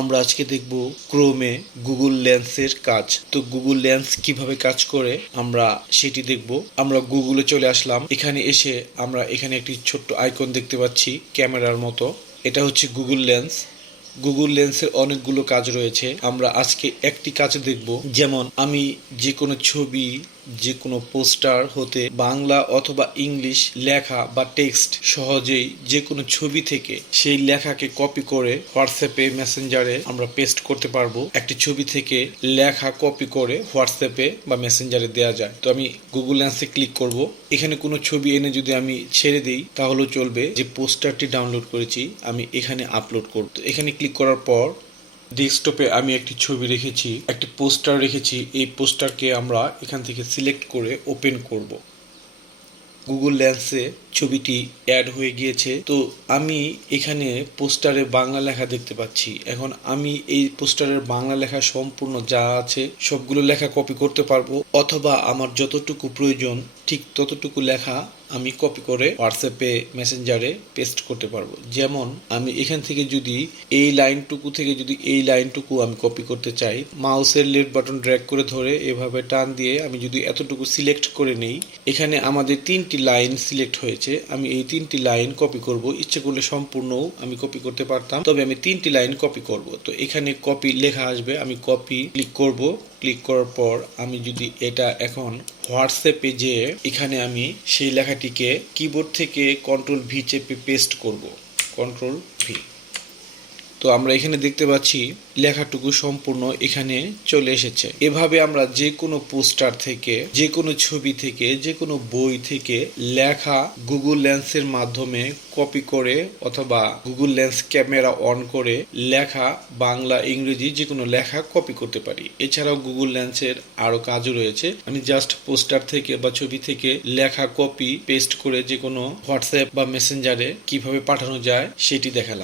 আমরা আজকে দেখব ক্রোমে গুগল লেন্সের কাজ। তো গুগল লেন্স কিভাবে কাজ করে আমরা সেটি দেখব। আমরা গুগলে চলে আসলাম। এখানে এসে আমরা এখানে একটি ছোট্ট আইকন দেখতে পাচ্ছি ক্যামেরার মতো। এটা হচ্ছে গুগল লেন্স। গুগল লেন্সের অনেকগুলো কাজ রয়েছে। আমরা আজকে একটি কাজ দেখব। যেমন আমি যে কোনো ছবি, যে কোনো পোস্টার হতে বাংলা অথবা ইংলিশ লেখা বা টেক্সট সহজেই যে কোনো ছবি থেকে সেই লেখাকে কপি করে হোয়াটসঅ্যাপে, মেসেঞ্জারে আমরা পেস্ট করতে পারবো। একটি ছবি থেকে লেখা কপি করে হোয়াটসঅ্যাপে বা মেসেঞ্জারে দেওয়া যায়। তো আমি গুগল লেন্সে ক্লিক করব। এখানে কোনো ছবি এনে যদি আমি ছেড়ে দিই তাহলেও চলবে। যে পোস্টারটি ডাউনলোড করেছি আমি এখানে আপলোড করব। তো এখানে ক্লিক করার পর ডেস্কটপে আমি একটি ছবি রেখেছি, একটি পোস্টার রেখেছি। এই পোস্টারকে আমরা এখান থেকে সিলেক্ট করে ওপেন করব। গুগল লেন্সে ছবিটি অ্যাড হয়ে গিয়েছে। তো আমি এখানে পোস্টারে বাংলা লেখা দেখতে পাচ্ছি। এখন আমি এই পোস্টারের বাংলা লেখা সম্পূর্ণ যা আছে সবগুলো লেখা কপি করতে পারবো, অথবা আমার যতটুকু প্রয়োজন ঠিক ততটুকু লেখা আমি কপি করে হোয়াটসঅ্যাপে, মেসেঞ্জারে পেস্ট করতে পারবো। যেমন আমি এখান থেকে যদি এই লাইনটুকু থেকে যদি এই লাইনটুকু আমি কপি করতে চাই, মাউসের লেফট বাটন ড্র্যাগ করে ধরে এভাবে টান দিয়ে আমি যদি এতটুকু সিলেক্ট করে নেই, এখানে আমাদের 3টি লাইন সিলেক্ট হয়েছে। আমি এই 3টি লাইন কপি করব। ইচ্ছে করলে সম্পূর্ণ আমি কপি করতে পারতাম, তবে আমি 3টি লাইন কপি করব। তো এখানে কপি লেখা আসবে, আমি কপি ক্লিক করব। ক্লিক করার পর আমি যদি এটা এখন হোয়াটসঅ্যাপে যে এখানে আমি সেই লেখাটিকে কিবোর্ড থেকে কন্ট্রোল ভি চেপে পেস্ট করব, কন্ট্রোল ভি। তো আমরা এখানে দেখতে পাচ্ছি লেখাটুকু সম্পূর্ণ এখানে চলে এসেছে। এভাবে আমরা যে কোনো পোস্টার থেকে, যে কোনো ছবি থেকে, যে কোনো বই থেকে লেখা গুগল লেন্সের মাধ্যমে কপি করে অথবা গুগল লেন্স ক্যামেরা অন করে লেখা বাংলা, ইংরেজি যে কোনো লেখা কপি করতে পারি। এছাড়াও গুগল লেন্সের আরো কাজও রয়েছে। আমি জাস্ট পোস্টার থেকে বা ছবি থেকে লেখা কপি পেস্ট করে যে কোনো হোয়াটসঅ্যাপ বা মেসেঞ্জারে কিভাবে পাঠানো যায় সেটি দেখালাম।